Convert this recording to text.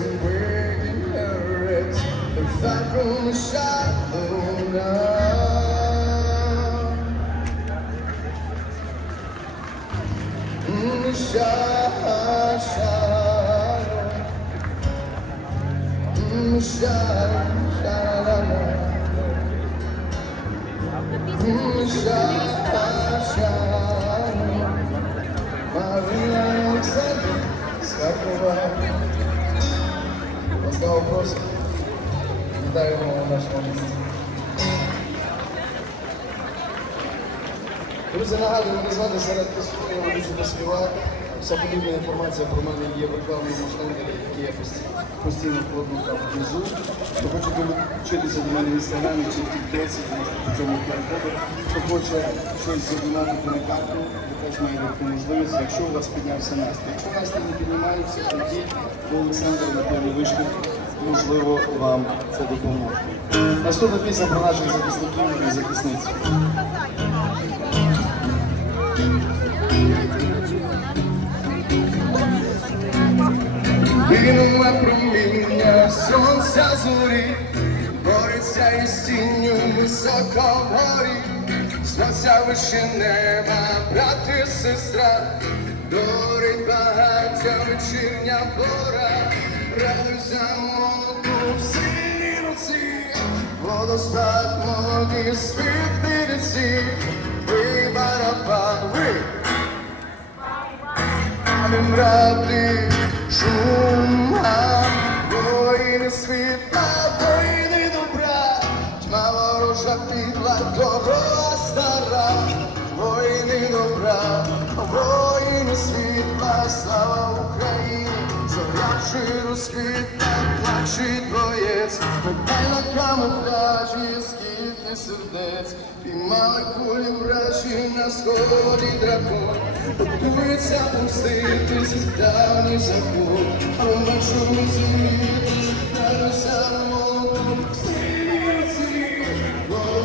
and breaking her ribs. The fight from the shallow now. Mm, the shallow. Mm, the shallow, shallow. Shallow. Ласкаво просимо. Вітаємо у нашому. Друзі, нагадую, мене звати серед я буду співати. Вся подібна інформація про мене є в рекламному штемпелі, який я постійно вкладу там внизу. Хто хоче долучитися до мене в інстаграмі чи в тіктоці, можете по цьому переходу. Хто хоче щось задонатити на карту, ви теж маєте таку можливість, якщо у вас піднявся настрій. Якщо настрій не піднімається, тоді до Олександра Анатолій Вишник, можливо, вам це допоможе. Наступна пісня про наших захисників і захисниць. Вигнула проміння сонця зорі, бореться із тінню високо вгорі, Сонця вище неба, брат і сестра, горить багаття вечірня пора, радуйся молоду в сильній руці, водостат молоді світиці, ви барабан, ви Амін брати, шума, воїни світла, воїни добра, тьма ворожа підла, добра стара, воїни добра, зорявши розквітла, плачить боєць, метай камуфляжі, скільки сердець, піймали кулі вражі на сході дракон, готується пуститись давній закон, а в нашому землі